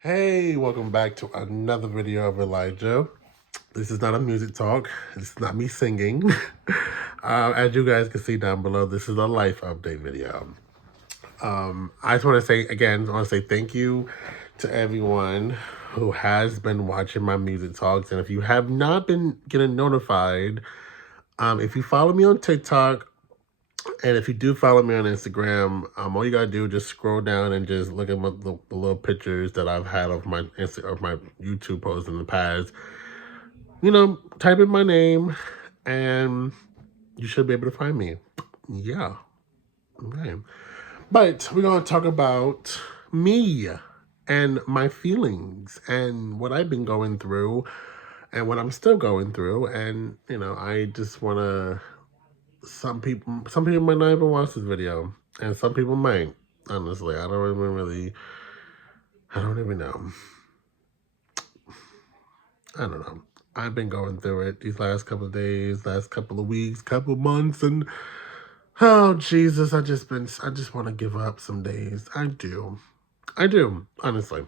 Hey, welcome back to another video of Elijah. This is not a music talk. This is not me singing. As you guys can see down below, this is a life update video. I just want to say again, I want to say thank you to everyone who has been watching my music talks. And if you have not been getting notified, if you follow me on TikTok, and if you do follow me on Instagram, all you gotta do is just scroll down and just look at the little pictures that I've had of my YouTube posts in the past. Type in my name, and you should be able to find me. Yeah, okay. But we're gonna talk about me and my feelings and what I've been going through and what I'm still going through. And I just wanna some people might not even watch this video, and some people might. Honestly, I don't even know. I don't know. I've been going through it these last couple of days, last couple of weeks, couple of months, and oh Jesus, I just want to give up some days. I do, honestly,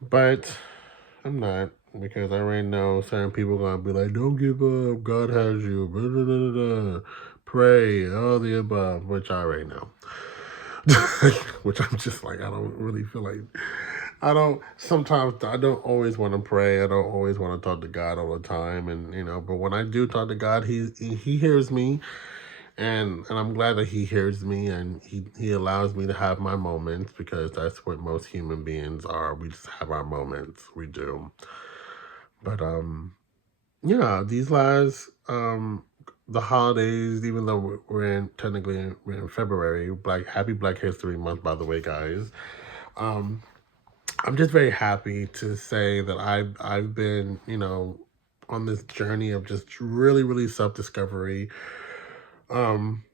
but I'm not, because I already know certain people are gonna be like, "Don't give up. God has you. Blah, blah, blah, blah. Pray, all the above," which I already know. Which I'm just like, I don't really feel like. Sometimes I don't always want to pray. I don't always want to talk to God all the time, and but when I do talk to God, he hears me, and I'm glad that he hears me, and he allows me to have my moments, because that's what most human beings are. We just have our moments. We do. But yeah, these last the holidays, even though we're in February, Happy Black History Month, by the way, guys. Um, I'm just very happy to say that I've been, on this journey of just really, really self discovery. Um,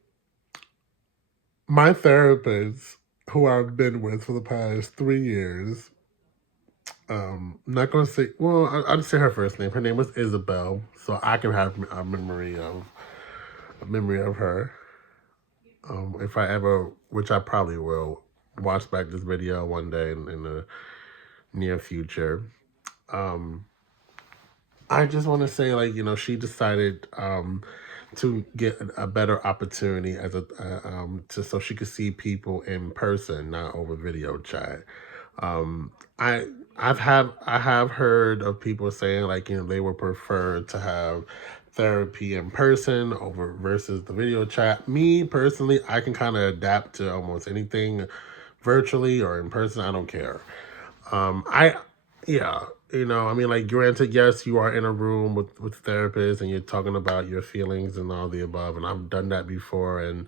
my therapist, who I've been with for the past 3 years, not gonna say, well, I'll say her first name. Her name was Isabel, so I can have a memory of her. If I ever, which I probably will, watch back this video one day in the near future. Um, I just want to say, like, she decided to get a better opportunity as so she could see people in person, not over video chat. Um, I I have heard of people saying, like, they would prefer to have therapy in person over versus the video chat. Me personally, I can kind of adapt to almost anything virtually or in person. I don't care. I Yeah, I mean, like, granted, yes, you are in a room with therapists and you're talking about your feelings and all the above, and I've done that before, and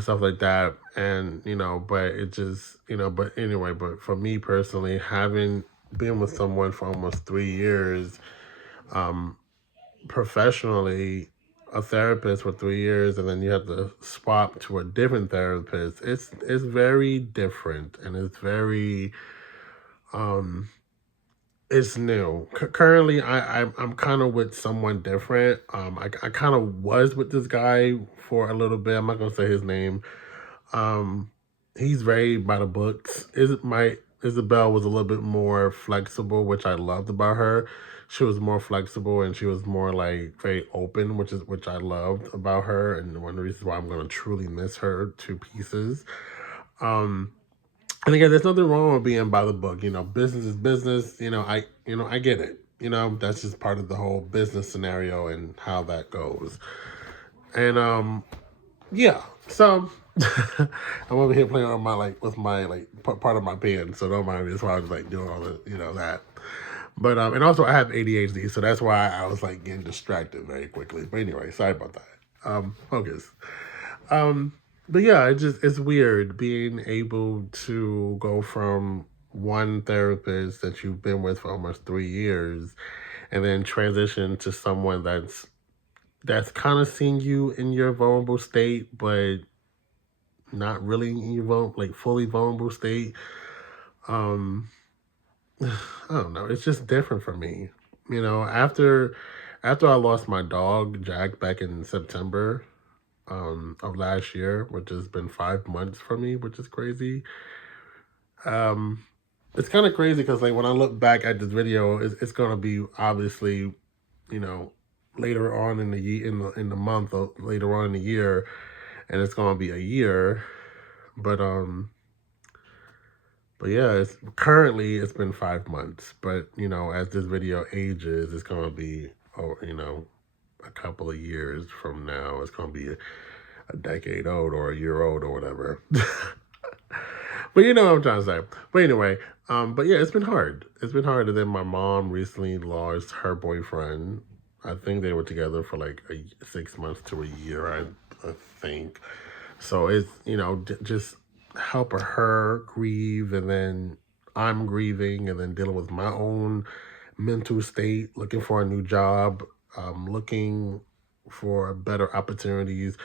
stuff like that, and but it just but anyway, but for me personally, having been with someone for almost 3 years, um, professionally, a therapist for 3 years, and then you have to swap to a different therapist. It's very different, and it's very um it's new. Currently, I'm kind of with someone different. I kind of was with this guy for a little bit. I'm not gonna say his name. Um, he's very by the books. My Isabel was a little bit more flexible, which I loved about her. She was more flexible, and she was more like very open, which I loved about her, and one of the reasons why I'm gonna truly miss her to pieces. Um, and again, there's nothing wrong with being by the book. Business is business. I get it. That's just part of the whole business scenario and how that goes. And yeah. So I'm over here playing on my with my part of my pen. So don't mind me. That's why I was like doing all the that. But and also I have ADHD, so that's why I was like getting distracted very quickly. But anyway, sorry about that. Focus. Um, but yeah, it's weird being able to go from one therapist that you've been with for almost 3 years, and then transition to someone that's kind of seeing you in your vulnerable state, but not really in your fully vulnerable state. Um, I don't know. It's just different for me. After I lost my dog Jack back in September, of last year, which has been 5 months for me, which is crazy. Um, it's kind of crazy because like when I look back at this video, it's gonna be obviously, you know, later on in the year, in the month, or later on in the year, and it's gonna be a year. But but yeah, it's currently it's been 5 months. But you know, as this video ages, it's gonna be, oh, you know, a couple of years from now, it's gonna be a decade old or a year old or whatever. But you know what I'm trying to say. But anyway, but yeah, it's been hard. It's been hard. And then my mom recently lost her boyfriend. I think they were together for like 6 months to a year, I think. So it's, you know, just helping her grieve, and then I'm grieving, and then dealing with my own mental state, looking for a new job, looking for better opportunities,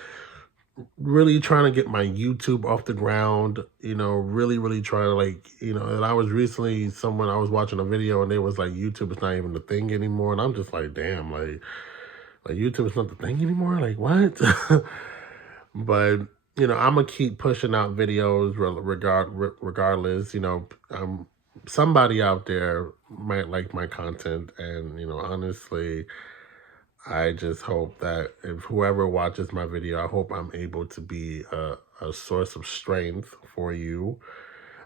really trying to get my YouTube off the ground, you know, really, really trying to, like, you know, and I was recently, I was watching a video and they was like, YouTube is not even the thing anymore. And I'm just like, damn, like YouTube is not the thing anymore. Like, what? But, you know, I'm going to keep pushing out videos regardless, you know, somebody out there might like my content. And, you know, honestly, I just hope that if whoever watches my video, I hope I'm able to be a source of strength for you.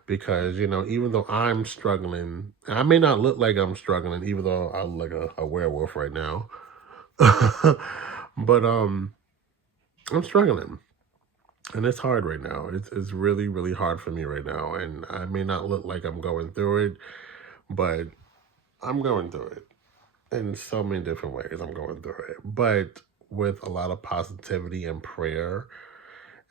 Because, you know, even though I'm struggling, I may not look like I'm struggling, even though I look like a werewolf right now. But I'm struggling. And it's hard right now. It's really, really hard for me right now. And I may not look like I'm going through it, but I'm going through it. In so many different ways, I'm going through it. But with a lot of positivity and prayer,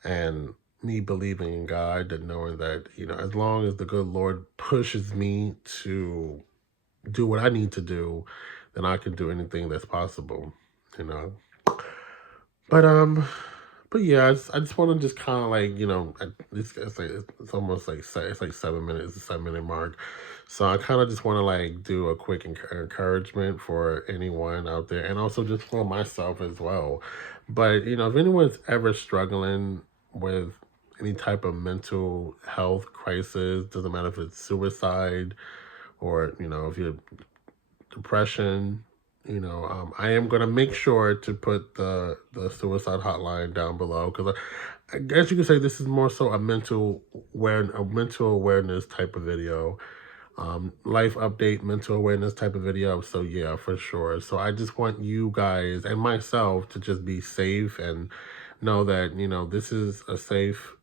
and me believing in God, and knowing that, you know, as long as the good Lord pushes me to do what I need to do, then I can do anything that's possible, you know. But but yeah, I just want to just kind of like, you know, it's almost like it's like 7 minutes, the 7 minute mark. So I kind of just want to like do a quick encouragement for anyone out there, and also just for myself as well. But you know, if anyone's ever struggling with any type of mental health crisis, doesn't matter if it's suicide or, you know, if you're depression, you know, I am gonna make sure to put the suicide hotline down below, because I guess you could say this is more so a mental awareness type of video, life update, mental awareness type of video. So yeah, for sure. So I just want you guys and myself to just be safe and know that, you know, this is a safe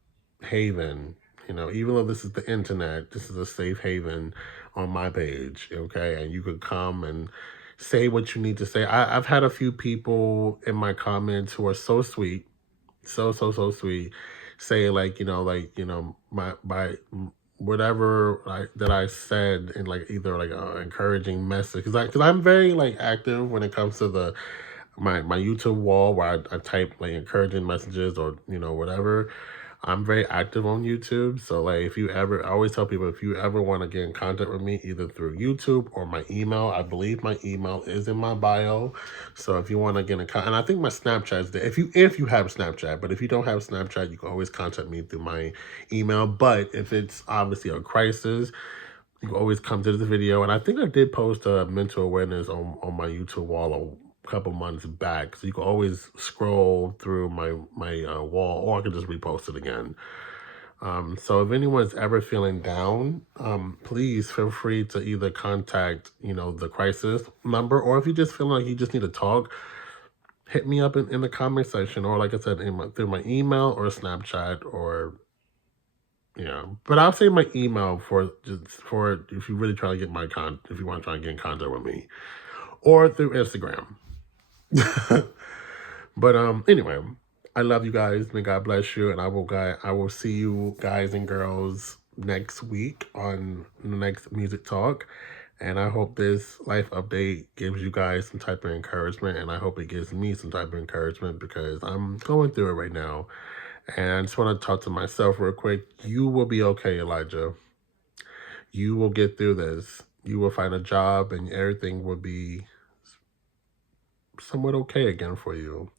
haven. You know, even though this is the internet, this is a safe haven on my page, okay? And you could come and say what you need to say. I've had a few people in my comments who are so sweet, so sweet, say like, you know, my whatever that I said in like either like an encouraging message, because I'm very like active when it comes to my YouTube wall, where I type like encouraging messages, or, you know, whatever. I'm very active on YouTube. So like if you ever, I always tell people, if you ever want to get in contact with me, either through YouTube or my email, I believe my email is in my bio. So if you want to get in contact, and I think my Snapchat is there. If you have Snapchat, but if you don't have Snapchat, you can always contact me through my email. But if it's obviously a crisis, you can always come to this video. And I think I did post a mental awareness on my YouTube wall a couple months back. So you can always scroll through my wall, or I can just repost it again. So if anyone's ever feeling down, please feel free to either contact, you know, the crisis number, or if you just feel like you just need to talk, hit me up in the comment section, or like I said, through my email or Snapchat, or, yeah. But I'll say my email for if you really try to get if you want to try to get in contact with me, or through Instagram. But anyway, I love you guys. May God bless you, and I will see you guys and girls next week on the next Music Talk. And I hope this life update gives you guys some type of encouragement, and I hope it gives me some type of encouragement, because I'm going through it right now. And I just want to talk to myself real quick. You will be okay, Elijah. You will get through this. You will find a job, and everything will be somewhat okay again for you.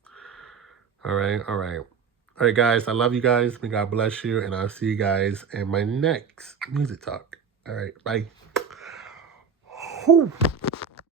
All right, all right. All right, guys, I love you guys. May God bless you, and I'll see you guys in my next Music Talk. All right, bye. Whew.